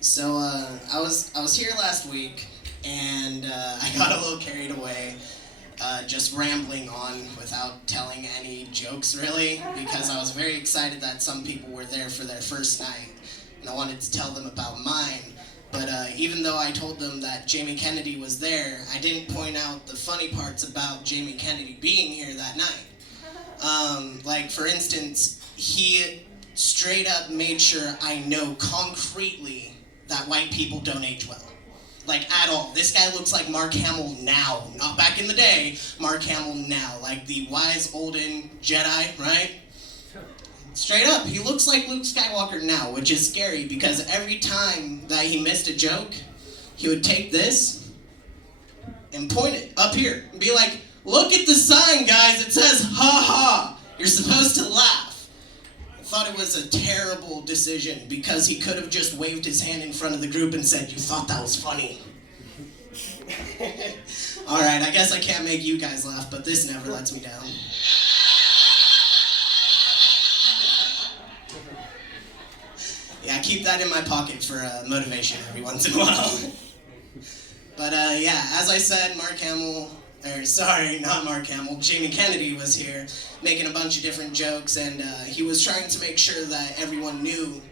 So I was here last week, and I got a little carried away, just rambling on without telling any jokes really, because I was very excited that some people were there for their first night, and I wanted to tell them about mine. But even though I told them that Jamie Kennedy was there, I didn't point out the funny parts about Jamie Kennedy being here that night. Like, for instance, he straight up made sure I know concretely that white people don't age well. Like, at all. This guy looks like Mark Hamill now. Not back in the day, Mark Hamill now. Like the wise, olden Jedi, right? Straight up, he looks like Luke Skywalker now, which is scary because every time that he missed a joke, he would take this and point it up here and be like, "Look at the sign, guys, it says ha ha. You're supposed to laugh." I thought it was a terrible decision because he could have just waved his hand in front of the group and said, "You thought that was funny." Alright, I guess I can't make you guys laugh, but this never lets me down. Yeah, keep that in my pocket for motivation every once in a while. But yeah, as I said, not Mark Hamill, Jamie Kennedy was here making a bunch of different jokes, and he was trying to make sure that everyone knew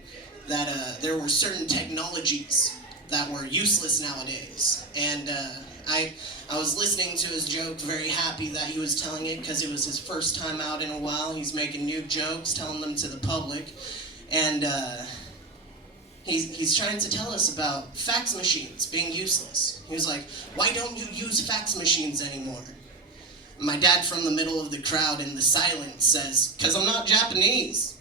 that there were certain technologies that were useless nowadays. And I was listening to his joke, very happy that he was telling it because it was his first time out in a while. He's making new jokes, telling them to the public, and He's trying to tell us about fax machines being useless. He was like, "Why don't you use fax machines anymore?" My dad from the middle of the crowd in the silence says, "'Cause I'm not Japanese."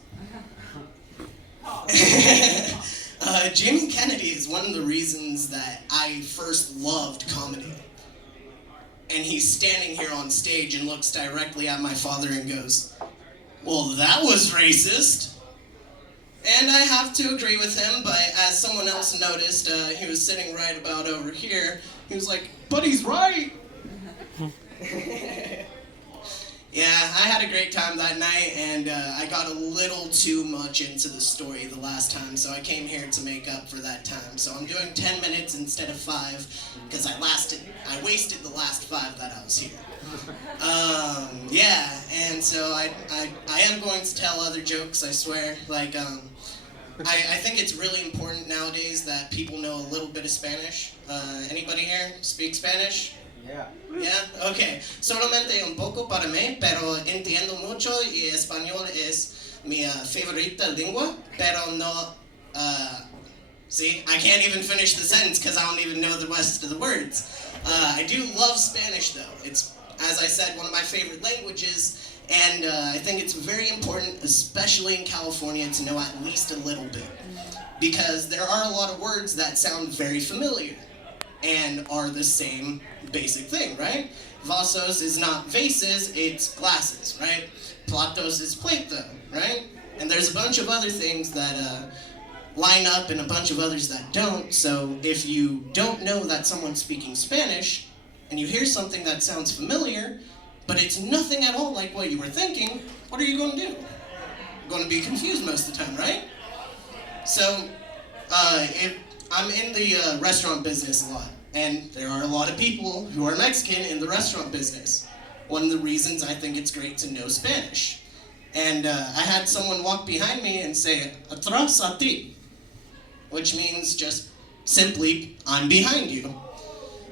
Jamie Kennedy is one of the reasons that I first loved comedy. And he's standing here on stage and looks directly at my father and goes, "Well, that was racist." And I have to agree with him, but as someone else noticed, he was sitting right about over here. He was like, "But he's right." Yeah, I had a great time that night, and I got a little too much into the story the last time, so I came here to make up for that time. So I'm doing 10 minutes instead of 5, because I wasted the last 5 that I was here. Yeah, and so I am going to tell other jokes, I swear. Like, I think it's really important nowadays that people know a little bit of Spanish. Anybody here speak Spanish? Yeah. Yeah? Okay. Solamente un poco para mí, pero entiendo mucho y español es mi favorita lengua, pero no... See, I can't even finish the sentence because I don't even know the rest of the words. I do love Spanish though. It's, as I said, one of my favorite languages, and I think it's very important, especially in California, to know at least a little bit. Because there are a lot of words that sound very familiar and are the same basic thing, right? Vasos is not vases, it's glasses, right? Platos is plato, right? And there's a bunch of other things that line up and a bunch of others that don't, so if you don't know that someone's speaking Spanish, and you hear something that sounds familiar, but it's nothing at all like what you were thinking, what are you going to do? You're going to be confused most of the time, right? So, I'm in the restaurant business a lot, and there are a lot of people who are Mexican in the restaurant business. One of the reasons I think it's great to know Spanish. And I had someone walk behind me and say, "Atrás a ti," which means just simply, "I'm behind you."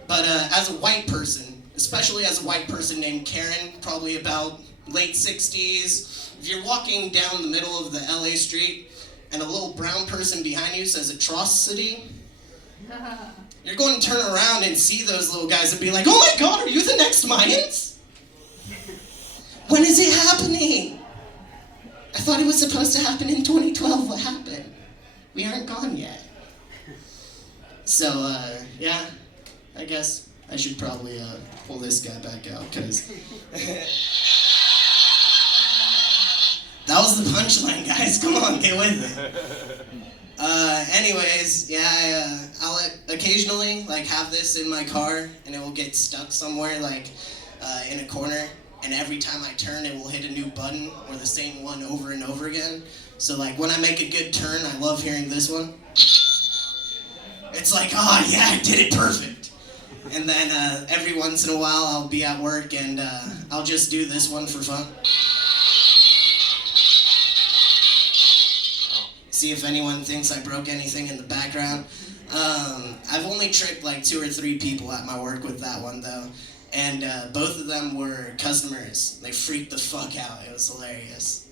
But as a white person, especially as a white person named Karen, probably about late 60s, if you're walking down the middle of the LA street and a little brown person behind you says "atrocity," you're going to turn around and see those little guys and be like, "Oh my God, are you the next Mayans? When is it happening? I thought it was supposed to happen in 2012. What happened? We aren't gone yet." So, yeah, I guess I should probably pull this guy back out, because that was the punchline, guys. Come on, get with it. Anyways, yeah, I'll occasionally, like, have this in my car, and it will get stuck somewhere, like, in a corner, and every time I turn, it will hit a new button, or the same one over and over again. So, like, when I make a good turn, I love hearing this one. It's like, oh yeah, I did it perfect. And then every once in a while I'll be at work and I'll just do this one for fun. See if anyone thinks I broke anything in the background. I've only tricked like 2 or 3 people at my work with that one though. And both of them were customers. They freaked the fuck out. It was hilarious.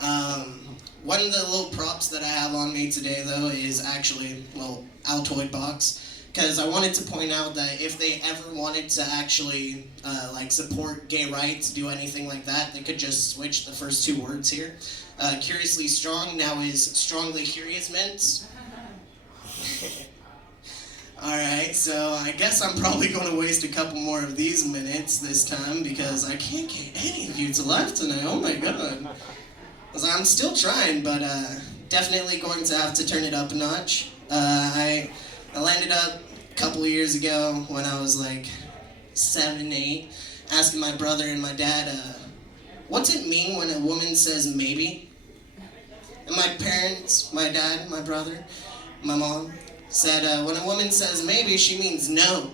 One of the little props that I have on me today though is actually, well, Altoid box. Because I wanted to point out that if they ever wanted to actually like support gay rights, do anything like that, they could just switch the first 2 words here. Curiously Strong now is Strongly Curious Mints. Alright, so I guess I'm probably going to waste a couple more of these minutes this time because I can't get any of you to laugh tonight. Oh my god. Because I'm still trying, but definitely going to have to turn it up a notch. I landed up a couple of years ago when I was like 7, 8, asking my brother and my dad, what's it mean when a woman says maybe? And my parents, my dad, my brother, my mom, said when a woman says maybe, she means no.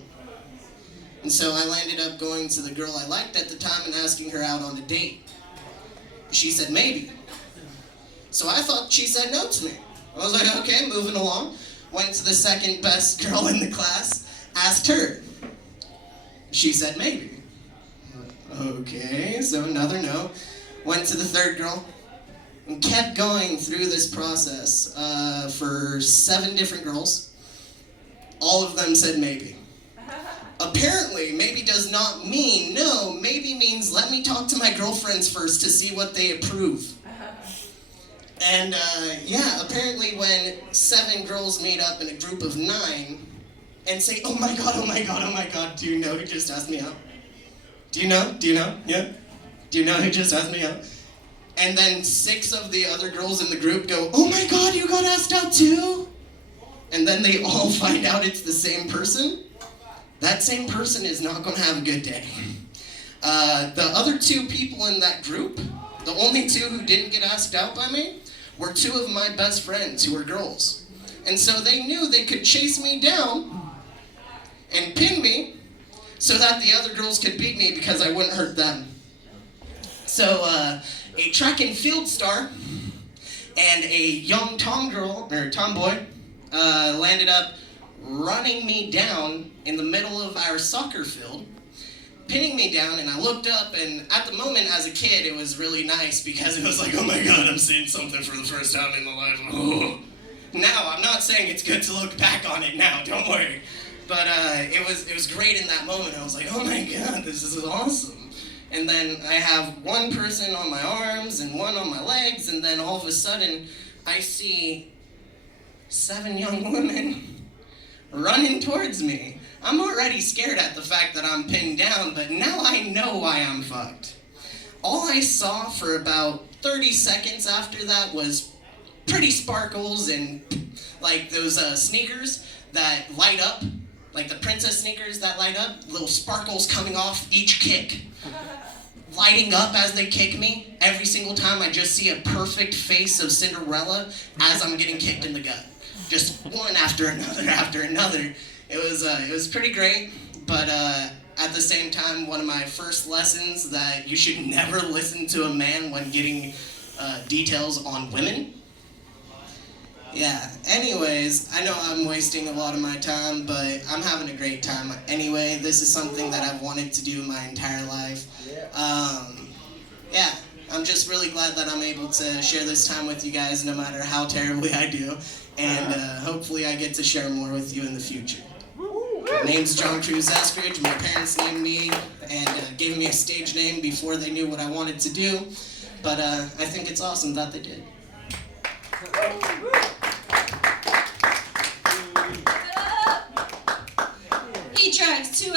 And so I landed up going to the girl I liked at the time and asking her out on a date. She said maybe. So I thought she said no to me. I was like, okay, moving along. Went to the second best girl in the class, asked her. She said maybe. Okay, so another no. Went to the third girl and kept going through this process for 7 different girls. All of them said maybe. Apparently, maybe does not mean no. Maybe means let me talk to my girlfriends first to see what they approve. And yeah, apparently when 7 girls meet up in a group of 9 and say, oh my god, oh my god, oh my god, do you know who just asked me out? Do you know? Do you know? Yeah? Do you know who just asked me out? And then 6 of the other girls in the group go, oh my god, you got asked out too? And then they all find out it's the same person. That same person is not going to have a good day. The other 2 people in that group, the only 2 who didn't get asked out by me, were 2 of my best friends who were girls. And so they knew they could chase me down and pin me so that the other girls could beat me because I wouldn't hurt them. So a track and field star and a young tomboy landed up running me down in the middle of our soccer field, pinning me down, and I looked up, and at the moment as a kid it was really nice because it was like, oh my god, I'm seeing something for the first time in my life. Oh. Now, I'm not saying it's good to look back on it now, don't worry. But it was great in that moment. I was like, oh my god, this is awesome. And then I have 1 person on my arms and 1 on my legs, and then all of a sudden I see 7 young women running towards me. I'm already scared at the fact that I'm pinned down, but now I know why I'm fucked. All I saw for about 30 seconds after that was pretty sparkles and like those sneakers that light up, like the princess sneakers that light up, little sparkles coming off each kick. Lighting up as they kick me. Every single time I just see a perfect face of Cinderella as I'm getting kicked in the gut. Just one after another. It was pretty great, but at the same time, one of my first lessons that you should never listen to a man when getting details on women. Yeah, anyways, I know I'm wasting a lot of my time, but I'm having a great time anyway. This is something that I've wanted to do my entire life. Yeah, I'm just really glad that I'm able to share this time with you guys no matter how terribly I do, and hopefully I get to share more with you in the future. My name's John Cruz Eskridge. My parents named me and gave me a stage name before they knew what I wanted to do, but I think it's awesome that they did. He drives 2